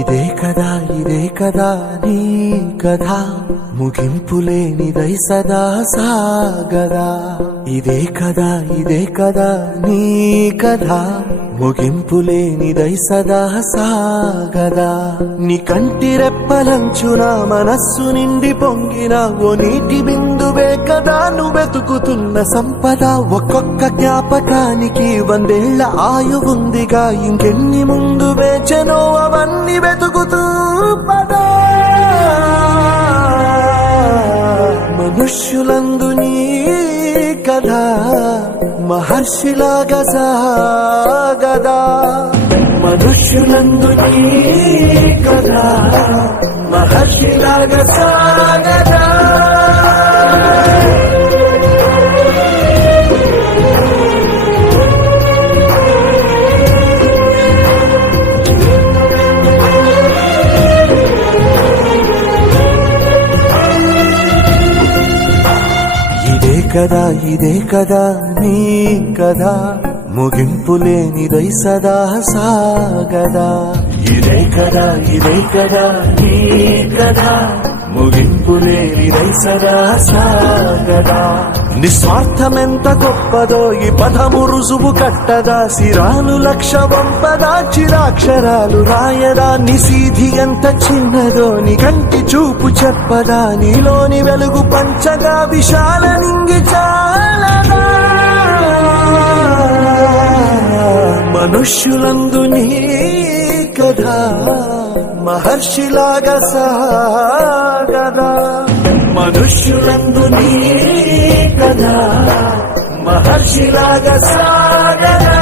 ఇదే కదా నీ కథ ముగింపులేనిదై సదా సాగదా ఇదే కదా నీ కథ ముగింపులేనిదై సదా సాగదా నీ కంటి రెప్పలంచున మనస్సు నిండి పొంగిన ఓ నీటి బిందువే కదా నువ్వు వెతుకుతున్న సంపద ఒక్కొక్క జ్ఞాపకానికి 100 ఏళ్ల ఆయువుందిగా ఇంకెన్ని ముందు వేచనో అవన్నీ వెతుకుతూ పదా మనుష్యులందు నీ కథ మహర్షిలాగా సాగదా మనుష్యులందు నీ కథ మహర్షిలాగా సాగదా ఇదే కదా నీ కథ ముగింపులేనిదై సదా సాగదా ఇదే కదా నీ కథ ముగింపులేనిదై సదా సాగదా నిస్వార్థమెంత గొప్పదో ఈ పదము రుజువు కట్టదా సిరాలు లక్ష వంపదా చిరాక్షరాలు రాయదా నిసీధి ఎంత చిన్నదో నీ కంటి చూపు చెప్పదా నీలోని వెలుగు పంచగా విశాల నింగి చాలదా మనుష్యులందు నీ కథ మహర్షిలాగా సాగదా మనుష్యులందు నీ కథ మహర్షిలాగా సాగదా